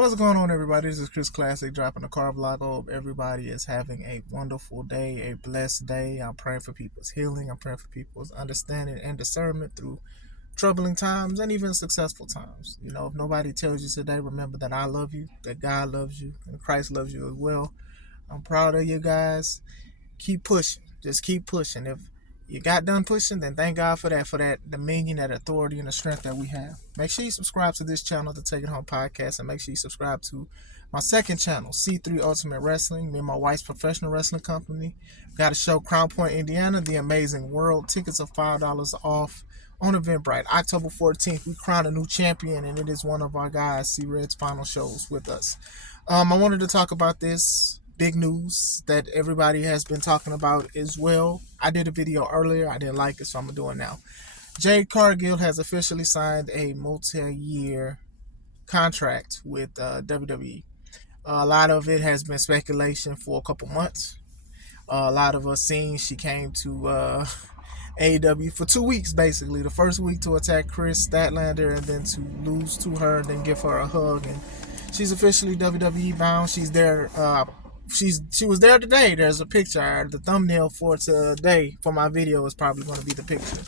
What's going on, everybody? This is Chris Classic dropping a car vlog. I hope everybody is having a wonderful day, a blessed day. I'm praying for people's healing. I'm praying for people's understanding and discernment through troubling times and even successful times. If nobody tells you today, remember that I love you, that God loves you, and Christ loves you as well. I'm proud of you guys. Keep pushing. Just keep pushing. If you got done pushing, then thank God for that dominion, that authority, and the strength that we have. Make sure you subscribe to this channel, the Take It Home Podcast, and make sure you subscribe to my second channel, C3 Ultimate Wrestling. Me and my wife's professional wrestling company. Got a show, Crown Point, Indiana, The Amazing World. Tickets are $5 off on Eventbrite. October 14th, we crown a new champion, and it is one of our guys, C Red's final shows with us. I wanted to talk about this big news that everybody has been talking about as well. I did a video earlier. I didn't like it, so I'm going to do it now. Jade Cargill has officially signed a multi-year contract with WWE. A lot of it has been speculation for a couple months. A lot of us seen she came to AEW for 2 weeks, basically. The first week to attack Chris Statlander and then to lose to her and then give her a hug. And she's officially WWE bound. She's there. She was there today. There's a picture. The thumbnail for today for my video is probably going to be the picture.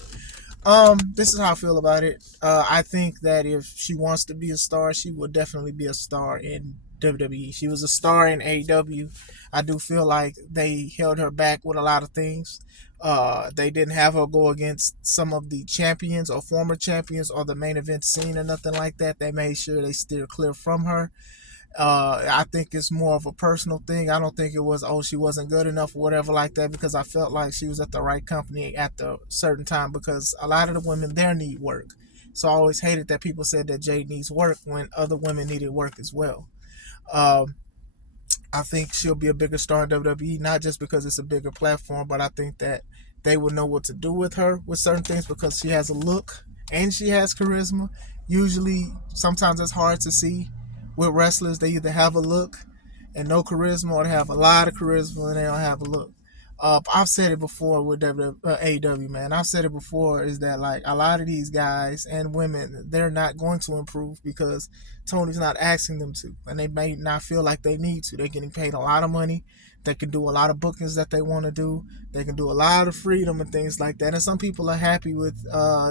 This is how I feel about it. I think that if she wants to be a star, she will definitely be a star in WWE. She was a star in AEW. I do feel like they held her back with a lot of things. They didn't have her go against some of the champions or former champions or the main event scene or nothing like that. They made sure they steer clear from her. I think it's more of a personal thing. I don't think it was, she wasn't good enough or whatever like that, because I felt like she was at the right company at the certain time, because a lot of the women there need work. So I always hated that people said that Jade needs work when other women needed work as well. I think she'll be a bigger star in WWE, not just because it's a bigger platform, but I think that they will know what to do with her with certain things, because she has a look and she has charisma. Usually, sometimes it's hard to see with wrestlers. They either have a look and no charisma, or they have a lot of charisma and they don't have a look. I've said it before with AEW, man. I've said it before, is that like a lot of these guys and women, they're not going to improve because Tony's not asking them to, and they may not feel like they need to. They're getting paid a lot of money. They can do a lot of bookings that they want to do. They can do a lot of freedom and things like that. And some people are happy with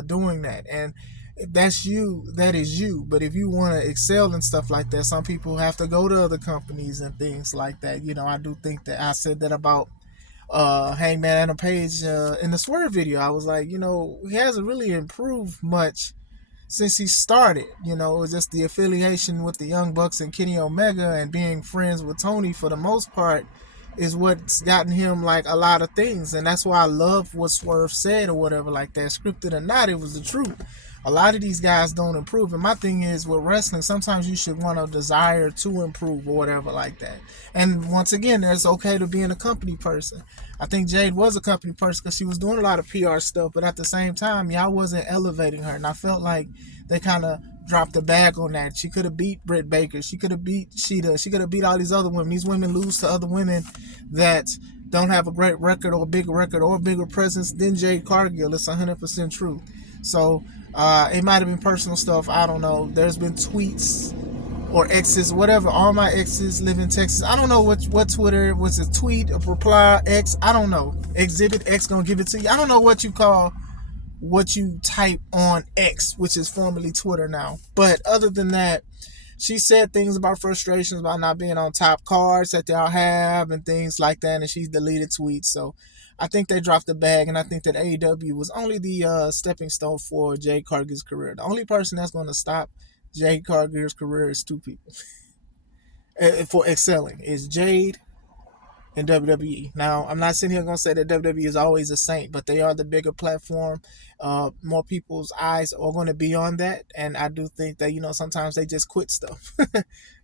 doing that. And if that's you, that is you. But if you want to excel and stuff like that, some people have to go to other companies and things like that. I do think that I said that about Hangman Adam Page in the Swerve video. I was like, he hasn't really improved much since he started. It was just the affiliation with the Young Bucks and Kenny Omega and being friends with Tony for the most part is what's gotten him like a lot of things. And that's why I love what Swerve said or whatever like that. Scripted or not, it was the truth. A lot of these guys don't improve. And my thing is, with wrestling, sometimes you should want a desire to improve or whatever like that. And once again, it's okay to be a company person. I think Jade was a company person because she was doing a lot of PR stuff, but at the same time, y'all wasn't elevating her. And I felt like they kind of dropped the bag on that. She could have beat Britt Baker. She could have beat Sheeta. She could have beat all these other women. These women lose to other women that don't have a great record or a bigger presence than Jade Cargill. It's 100% true. So it might have been personal stuff. I don't know. There's been tweets or exes, whatever. All my exes live in Texas. I don't know what Twitter was. A tweet, a reply, X. I don't know. Exhibit X gonna give it to you. I don't know what you call what you type on X, which is formerly Twitter now. But other than that, she said things about frustrations about not being on top cards that y'all have and things like that, and she's deleted tweets. So I think they dropped the bag, and I think that AEW was only the stepping stone for Jade Cargill's career. The only person that's going to stop Jade Cargill's career is two people for excelling. Is Jade and WWE. Now, I'm not sitting here going to say that WWE is always a saint, but they are the bigger platform. More people's eyes are going to be on that, and I do think that, sometimes they just quit stuff.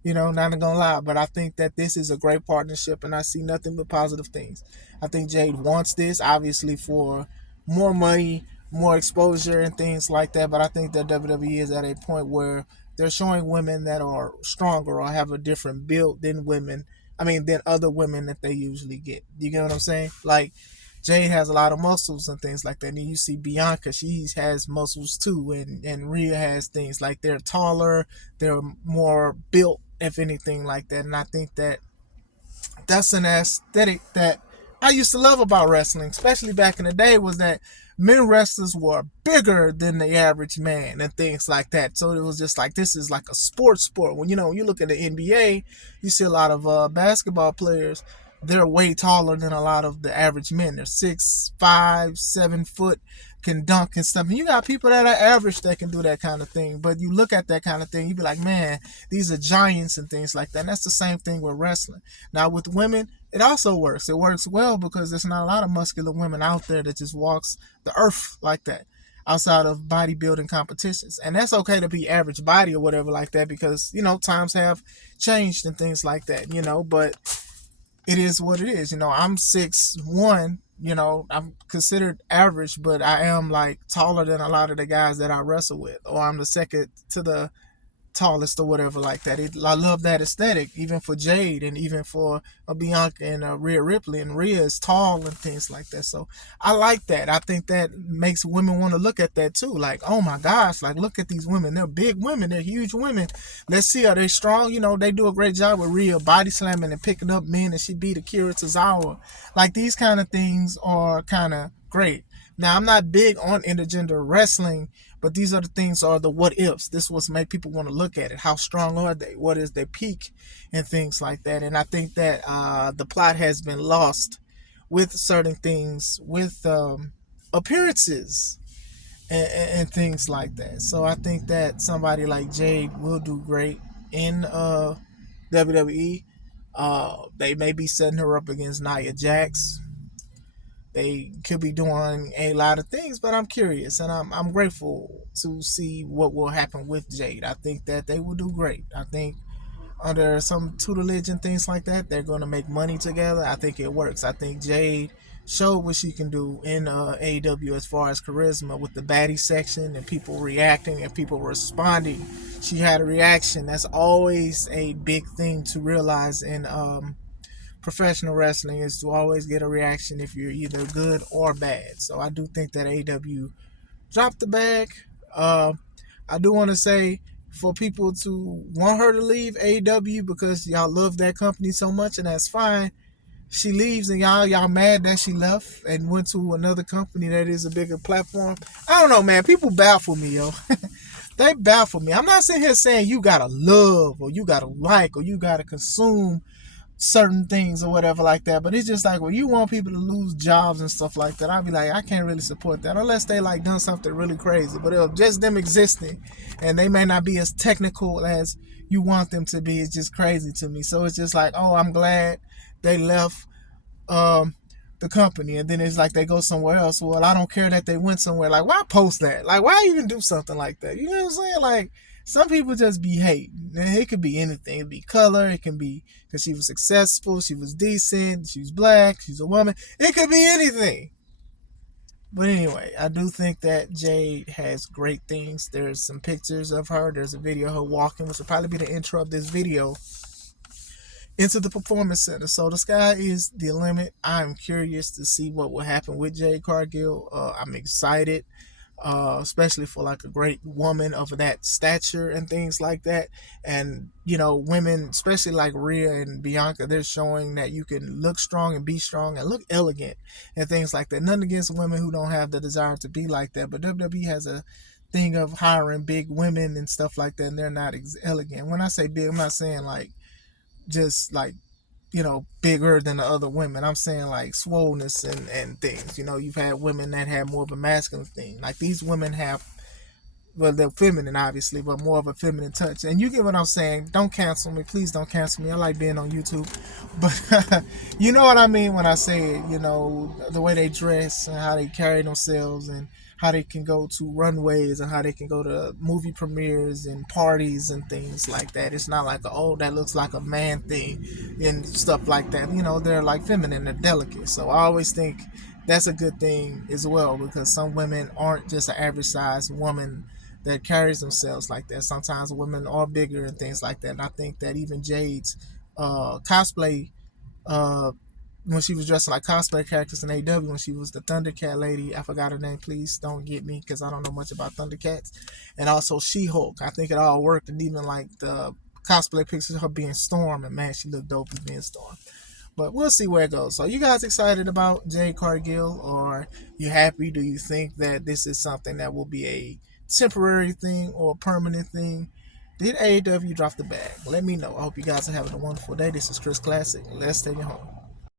Not going to lie, but I think that this is a great partnership, and I see nothing but positive things. I think Jade wants this, obviously, for more money, more exposure, and things like that, but I think that WWE is at a point where they're showing women that are stronger or have a different build than than other women that they usually get. You get what I'm saying? Like, Jade has a lot of muscles and things like that. And then you see Bianca, she has muscles too. And Rhea has things like they're taller, they're more built if anything like that. And I think that that's an aesthetic that I used to love about wrestling, especially back in the day, was that men wrestlers were bigger than the average man and things like that. So it was just like, this is like a sport. When you look at the NBA, you see a lot of basketball players. They're way taller than a lot of the average men. They're 6'5", 7 foot, can dunk and stuff. And you got people that are average that can do that kind of thing. But you look at that kind of thing, you be like, man, these are giants and things like that. And that's the same thing with wrestling. Now with women, it also works. It works well because there's not a lot of muscular women out there that just walks the earth like that outside of bodybuilding competitions. And that's okay to be average body or whatever like that because, times have changed and things like that, but it is what it is. I'm 6'1", I'm considered average, but I am like taller than a lot of the guys that I wrestle with, or I'm the second to the tallest or whatever like that. I love that aesthetic, even for Jade and even for Bianca and Rhea Ripley. And Rhea is tall and things like that. So I like that. I think that makes women want to look at that too. Like, oh my gosh, like look at these women. They're big women. They're huge women. Let's see, are they strong? They do a great job with Rhea body slamming and picking up men, and she beat Akira Tozawa. Like these kind of things are kind of great. Now, I'm not big on intergender wrestling, but these are the things, are the what ifs. This was make people want to look at it. How strong are they? What is their peak? And things like that. And I think that the plot has been lost with certain things, with appearances and things like that. So I think that somebody like Jade will do great in WWE. They may be setting her up against Nia Jax. They could be doing a lot of things, but I'm curious and I'm grateful to see what will happen with Jade. I think that they will do great. I think under some tutelage and things like that, they're going to make money together. I think it works. I think Jade showed what she can do in AEW as far as charisma with the baddie section and people reacting and people responding. She had a reaction. That's always a big thing to realize in professional wrestling, is to always get a reaction if you're either good or bad. So I do think that AEW dropped the bag. I do want to say, for people to want her to leave AEW because y'all love that company so much, and that's fine. She leaves and y'all mad that she left and went to another company that is a bigger platform. I don't know, man. People baffle me, yo. They baffle me. I'm not sitting here saying you gotta love or you gotta like or you gotta consume certain things or whatever like that, but it's just like when you want people to lose jobs and stuff like that, I'll be like, I can't really support that unless they like done something really crazy. But it'll just them existing and they may not be as technical as you want them to be. It's just crazy to me. So it's just like, oh, I'm glad they left the company, and then it's like they go somewhere else. Well, I don't care that they went somewhere. Like, why post that? Like, why even do something like that? You know what I'm saying? Like, some people just be hating. And it could be anything. It could be color. It can be because she was successful, she was decent, she was black, she's a woman. It could be anything. But anyway, I do think that Jade has great things. There's some pictures of her. There's a video of her walking, which will probably be the intro of this video, into the performance center. So the sky is the limit. I'm curious to see what will happen with Jade Cargill. I'm excited, especially for like a great woman of that stature and things like that. And women, especially like Rhea and Bianca, they're showing that you can look strong and be strong and look elegant and things like that. Nothing against women who don't have the desire to be like that, but WWE has a thing of hiring big women and stuff like that, and they're not elegant. When I say big, I'm not saying like just like bigger than the other women. I'm saying like swollenness and things. You've had women that have more of a masculine thing. Like these women have, well, they're feminine obviously, but more of a feminine touch. And you get what I'm saying. Don't cancel me, please don't cancel me. I like being on YouTube, but you know what I mean when I say it. The way they dress and how they carry themselves and how they can go to runways and how they can go to movie premieres and parties and things like that. It's not like, oh, that looks like a man thing and stuff like that. They're like feminine, they're delicate. So I always think that's a good thing as well, because some women aren't just an average size woman that carries themselves like that. Sometimes women are bigger and things like that. And I think that even Jade's cosplay, when she was dressing like cosplay characters in AW, when she was the Thundercat lady, I forgot her name, please don't get me because I don't know much about Thundercats, and also She-Hulk, I think it all worked. And even like the cosplay pictures of her being Storm, and man, she looked dope as being Storm. But we'll see where it goes. So you guys excited about Jade Cargill, or you happy? Do you think that this is something that will be a temporary thing or a permanent thing? Did AEW drop the bag? Let me know. I hope you guys are having a wonderful day. This is Chris Classic. Let's take it home.